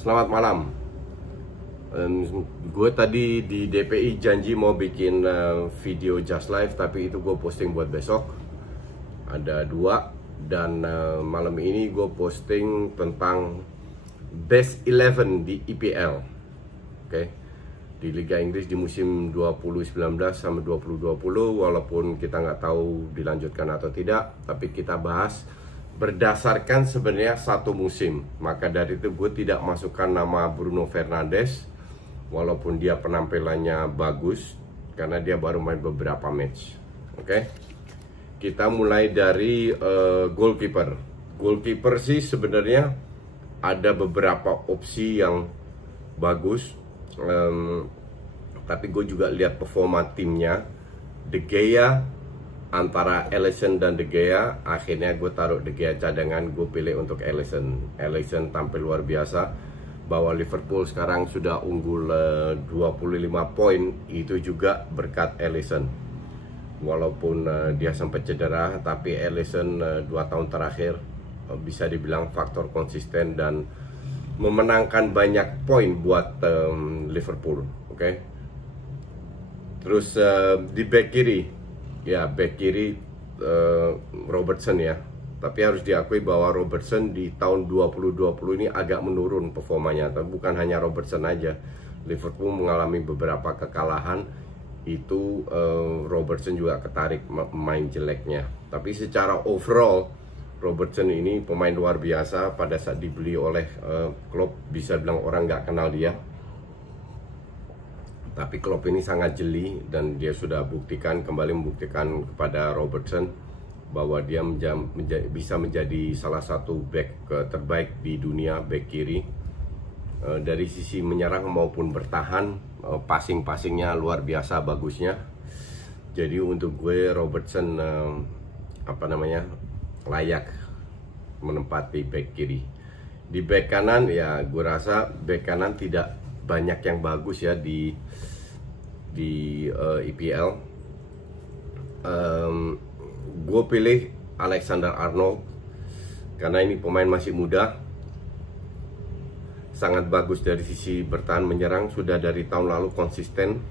Selamat malam. Gue tadi di DPI janji mau bikin video Just Live, tapi itu gue posting buat besok. Ada dua, dan malam ini gue posting tentang Best 11 di EPL. Oke. Di Liga Inggris di musim 2019 sama 2020, walaupun kita nggak tahu dilanjutkan atau tidak, tapi kita bahas berdasarkan sebenarnya satu musim. Maka dari itu gue tidak masukkan nama Bruno Fernandes, walaupun dia penampilannya bagus, karena dia baru main beberapa match. Oke. Kita mulai dari goalkeeper. Goalkeeper sih sebenarnya ada beberapa opsi yang bagus. Tapi gue juga lihat performa timnya. De Gea, antara Alisson dan De Gea, akhirnya gue taruh De Gea cadangan, gue pilih untuk Alisson. Alisson tampil luar biasa. Bahwa Liverpool sekarang sudah unggul 25 poin, itu juga berkat Alisson. Walaupun dia sempat cedera, tapi Alisson 2 tahun terakhir bisa dibilang faktor konsisten dan memenangkan banyak poin buat Liverpool. Oke. Terus di back kiri, ya back kiri Robertson ya. Tapi harus diakui bahwa Robertson di tahun 2020 ini agak menurun performanya. Tapi bukan hanya Robertson aja, Liverpool mengalami beberapa kekalahan. Itu Robertson juga ketarik main jeleknya. Tapi secara overall Robertson ini pemain luar biasa. Pada saat dibeli oleh Klopp, bisa bilang orang nggak kenal dia, tapi Klopp ini sangat jeli, dan dia sudah kembali membuktikan kepada Robertson bahwa dia bisa menjadi salah satu back terbaik di dunia, back kiri. Dari sisi menyerang maupun bertahan, passing-passingnya luar biasa bagusnya. Jadi untuk gue Robertson layak menempati back kiri. Di back kanan ya gue rasa back kanan tidak banyak yang bagus ya di EPL. Gue pilih Alexander Arnold karena ini pemain masih muda, sangat bagus dari sisi bertahan menyerang, sudah dari tahun lalu konsisten,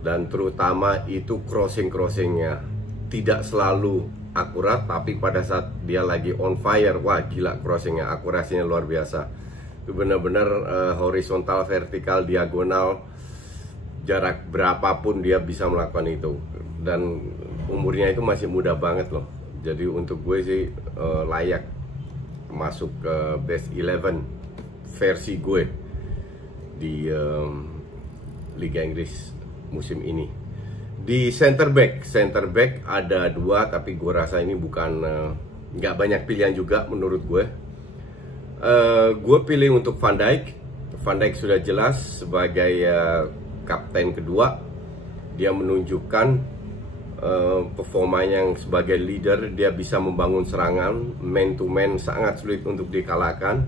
dan terutama itu crossingnya tidak selalu akurat, tapi pada saat dia lagi on fire, wah gila crossingnya, akurasinya luar biasa. Itu benar-benar horizontal, vertikal, diagonal, jarak berapapun dia bisa melakukan itu. Dan umurnya itu masih muda banget loh. Jadi untuk gue sih layak masuk ke best 11 versi gue di Liga Inggris musim ini. Di center back ada dua, tapi gue rasa ini bukan nggak banyak pilihan juga menurut gue. Gue pilih untuk Van Dijk. Van Dijk sudah jelas sebagai kapten kedua. Dia menunjukkan performanya yang sebagai leader. Dia bisa membangun serangan man to man, sangat sulit untuk dikalahkan.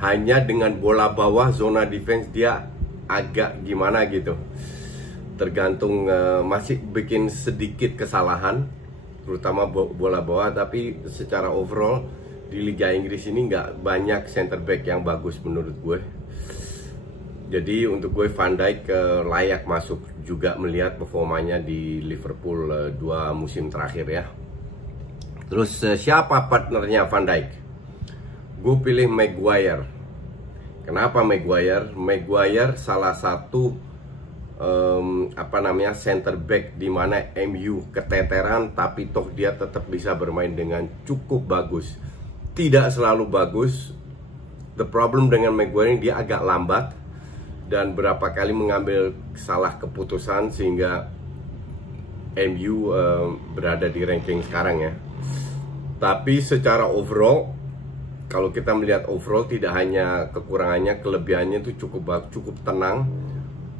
Hanya dengan bola bawah, zona defense dia agak gimana gitu, tergantung, masih bikin sedikit kesalahan, terutama bola bawah. Tapi secara overall di Liga Inggris ini nggak banyak center back yang bagus menurut gue. Jadi untuk gue Van Dijk layak masuk juga, melihat performanya di Liverpool 2 musim terakhir ya. Terus siapa partnernya Van Dijk? Gue pilih Maguire. Kenapa Maguire? Maguire salah satu center back di mana MU keteteran, tapi toh dia tetap bisa bermain dengan cukup bagus. Tidak selalu bagus. The problem dengan Maguire, dia agak lambat dan berapa kali mengambil salah keputusan sehingga MU berada di ranking sekarang ya. Tapi secara overall, kalau kita melihat overall, tidak hanya kekurangannya, kelebihannya itu cukup tenang,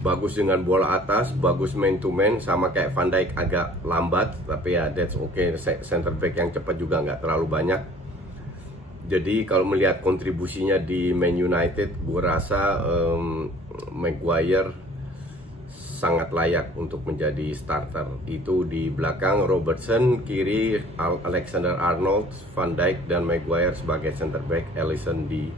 bagus dengan bola atas, bagus man to man, sama kayak Van Dijk agak lambat, tapi ya that's okay. Center back yang cepat juga nggak terlalu banyak. Jadi kalau melihat kontribusinya di Man United, gue rasa Maguire sangat layak untuk menjadi starter. Itu di belakang Robertson, kiri Alexander Arnold, Van Dijk dan Maguire sebagai center back, Alisson di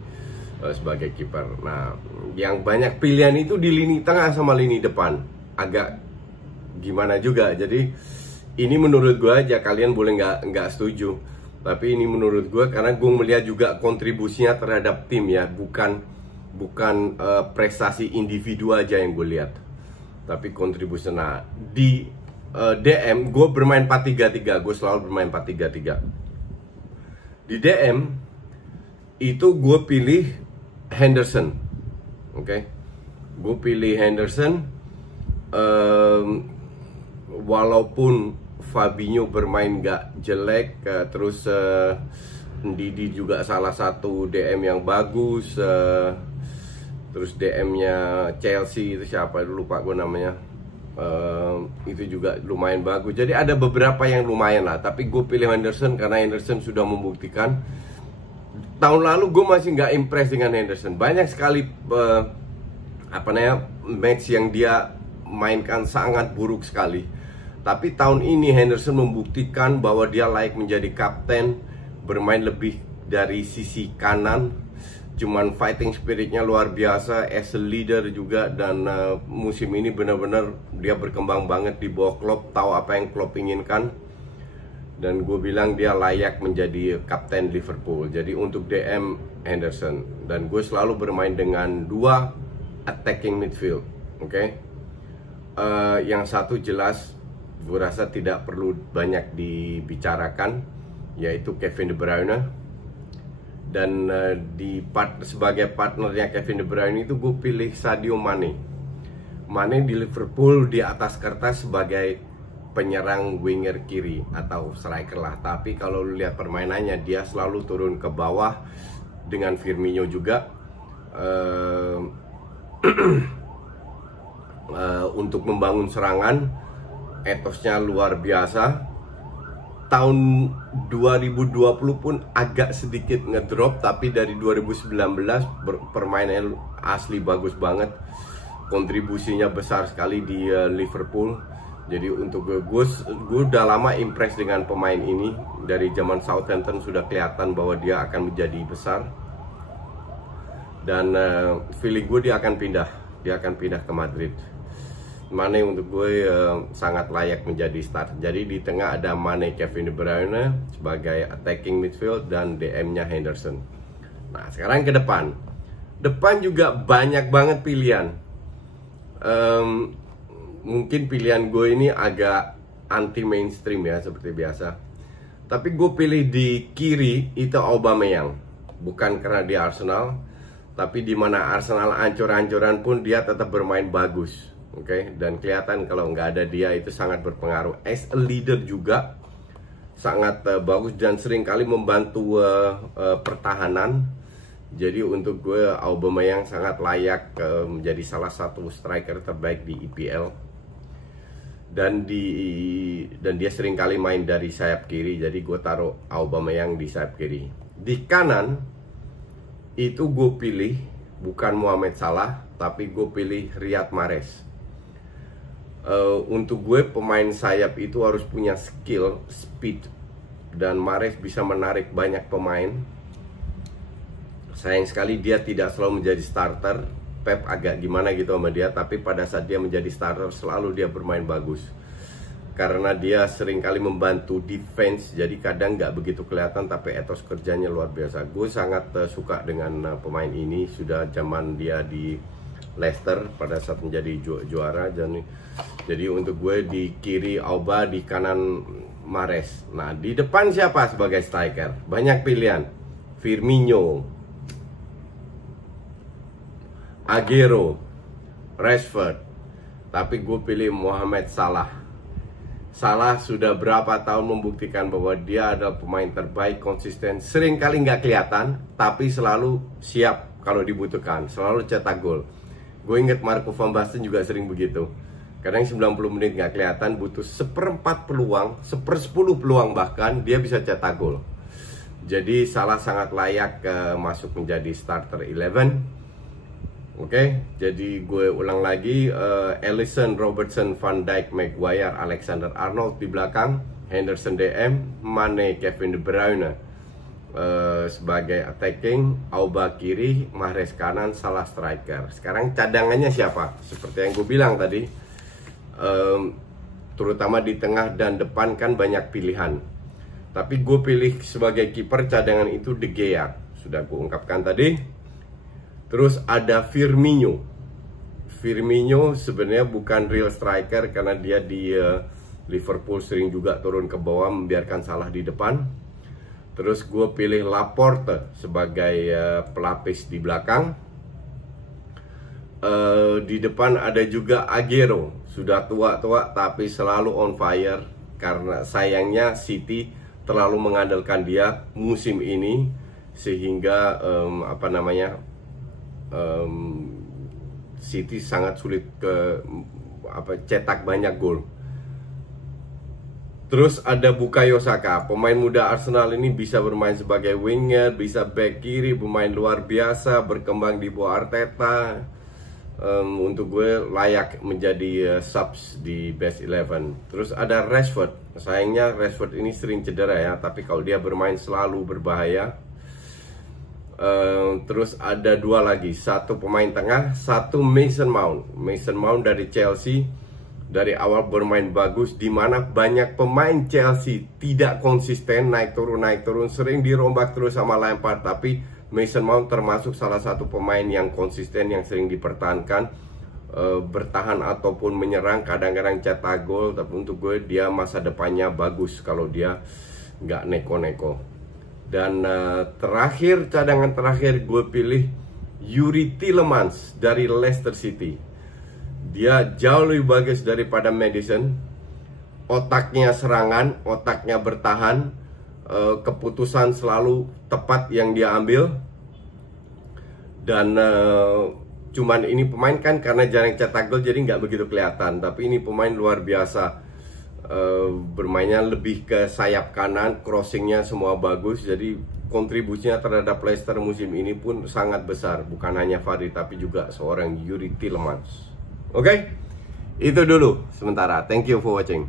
sebagai kiper. Nah, yang banyak pilihan itu di lini tengah sama lini depan, agak gimana juga. Jadi ini menurut gue aja, kalian boleh nggak setuju, tapi ini menurut gue karena gue melihat juga kontribusinya terhadap tim ya, bukan prestasi individu aja yang gue lihat, tapi kontribusi. Nah, di DM gue bermain 4-3-3, gue selalu bermain 4-3-3. Di DM itu gue pilih Henderson, oke? Gue pilih Henderson, walaupun Fabinho bermain gak jelek, terus Ndidi juga salah satu DM yang bagus, terus DM-nya Chelsea itu siapa, lupa gue namanya, itu juga lumayan bagus. Jadi ada beberapa yang lumayan lah, tapi gue pilih Henderson karena Henderson sudah membuktikan. Tahun lalu gue masih nggak impress dengan Henderson. Banyak sekali match yang dia mainkan sangat buruk sekali. Tapi tahun ini Henderson membuktikan bahwa dia layak menjadi kapten, bermain lebih dari sisi kanan. Cuman fighting spiritnya luar biasa, as a leader juga. Dan musim ini benar-benar dia berkembang banget di bawah Klopp, tahu apa yang Klopp inginkan. Dan gue bilang dia layak menjadi kapten Liverpool. Jadi untuk DM Henderson. Dan gue selalu bermain dengan 2 attacking midfield, oke? Yang satu jelas, gue rasa tidak perlu banyak dibicarakan, yaitu Kevin De Bruyne. Dan sebagai partnernya Kevin De Bruyne itu gue pilih Sadio Mane. Mane di Liverpool di atas kertas sebagai penyerang winger kiri atau striker lah. Tapi kalau lu lihat permainannya, dia selalu turun ke bawah dengan Firmino juga. Untuk membangun serangan, etosnya luar biasa. Tahun 2020 pun agak sedikit ngedrop, tapi dari 2019 permainannya asli bagus banget. Kontribusinya besar sekali di Liverpool. Jadi untuk gue udah lama impress dengan pemain ini. Dari zaman Southampton sudah kelihatan bahwa dia akan menjadi besar. Dan feeling gue dia akan pindah ke Madrid. Mane untuk gue sangat layak menjadi start. Jadi di tengah ada Mane, Kevin De Bruyne sebagai attacking midfield, dan DM-nya Henderson. Nah, sekarang ke depan. Depan juga banyak banget pilihan. Mungkin pilihan gue ini agak anti mainstream ya, seperti biasa. Tapi gue pilih di kiri itu Aubameyang. Bukan karena dia Arsenal, tapi di mana Arsenal ancur-ancuran pun dia tetap bermain bagus. Oke, dan kelihatan kalau nggak ada dia itu sangat berpengaruh. As a leader juga sangat bagus dan sering kali membantu pertahanan. Jadi untuk gue Aubameyang sangat layak menjadi salah satu striker terbaik di EPL. Dan dia sering kali main dari sayap kiri. Jadi gue taruh Aubameyang di sayap kiri. Di kanan itu gue pilih bukan Mohamed Salah, tapi gue pilih Riyad Mahrez. Untuk gue pemain sayap itu harus punya skill, speed, dan Mahrez bisa menarik banyak pemain. Sayang sekali dia tidak selalu menjadi starter. Pep agak gimana gitu sama dia, tapi pada saat dia menjadi starter selalu dia bermain bagus. Karena dia sering kali membantu defense, jadi kadang nggak begitu kelihatan, tapi etos kerjanya luar biasa. Gue sangat suka dengan pemain ini. Sudah zaman dia di Leicester pada saat menjadi juara. Jadi untuk gue di kiri Auba, di kanan Mahrez. Nah, di depan siapa sebagai striker? Banyak pilihan. Firmino, Aguero, Rashford. Tapi gue pilih Mohamed Salah. Salah sudah berapa tahun membuktikan bahwa dia adalah pemain terbaik, konsisten. Sering kali nggak kelihatan, tapi selalu siap kalau dibutuhkan. Selalu cetak gol. Gue inget Marco van Basten juga sering begitu. Kadang 90 menit nggak kelihatan, butuh 1/4 peluang, 1/10 peluang bahkan, dia bisa cetak gol. Jadi Salah sangat layak masuk menjadi starter 11. Oke, jadi gue ulang lagi, Alisson, Robertson, Van Dijk, Maguire, Alexander-Arnold di belakang, Henderson DM, Mane, Kevin De Bruyne. sebagai attacking, Auba kiri, Mahrez kanan, Salah striker. Sekarang cadangannya siapa? Seperti yang gue bilang tadi, terutama di tengah dan depan kan banyak pilihan. Tapi gue pilih sebagai kiper cadangan itu De Gea, sudah gue ungkapkan tadi. Terus ada Firmino. Firmino sebenarnya bukan real striker karena dia di Liverpool sering juga turun ke bawah membiarkan Salah di depan. Terus gue pilih Laporte sebagai pelapis di belakang. Di depan ada juga Aguero, sudah tua-tua tapi selalu on fire. Karena sayangnya City terlalu mengandalkan dia musim ini, sehingga City sangat sulit cetak banyak gol. Terus ada Bukayo Saka, pemain muda Arsenal ini bisa bermain sebagai winger, bisa back kiri, bermain luar biasa, berkembang di bawah Arteta. Untuk gue layak menjadi subs di best 11. Terus ada Rashford, sayangnya Rashford ini sering cedera ya, tapi kalau dia bermain selalu berbahaya. Terus ada dua lagi, satu pemain tengah, satu Mason Mount. Mason Mount dari Chelsea. Dari awal bermain bagus, dimana banyak pemain Chelsea tidak konsisten, naik turun, sering dirombak terus sama Lampard. Tapi Mason Mount termasuk salah satu pemain yang konsisten, yang sering dipertahankan, bertahan ataupun menyerang, kadang-kadang cetak gol. Tapi untuk gue dia masa depannya bagus kalau dia nggak neko-neko. Dan terakhir, cadangan terakhir gue pilih Youri Tielemans dari Leicester City. Dia jauh lebih bagus daripada Maddison. Otaknya serangan, otaknya bertahan, keputusan selalu tepat yang dia ambil. Dan cuman ini pemain kan karena jarang cetak gol jadi nggak begitu kelihatan. Tapi ini pemain luar biasa, bermainnya lebih ke sayap kanan, crossingnya semua bagus. Jadi kontribusinya terhadap Leicester musim ini pun sangat besar. Bukan hanya Vardy tapi juga seorang Youri Tielemans. Oke, itu dulu sementara. Thank you for watching.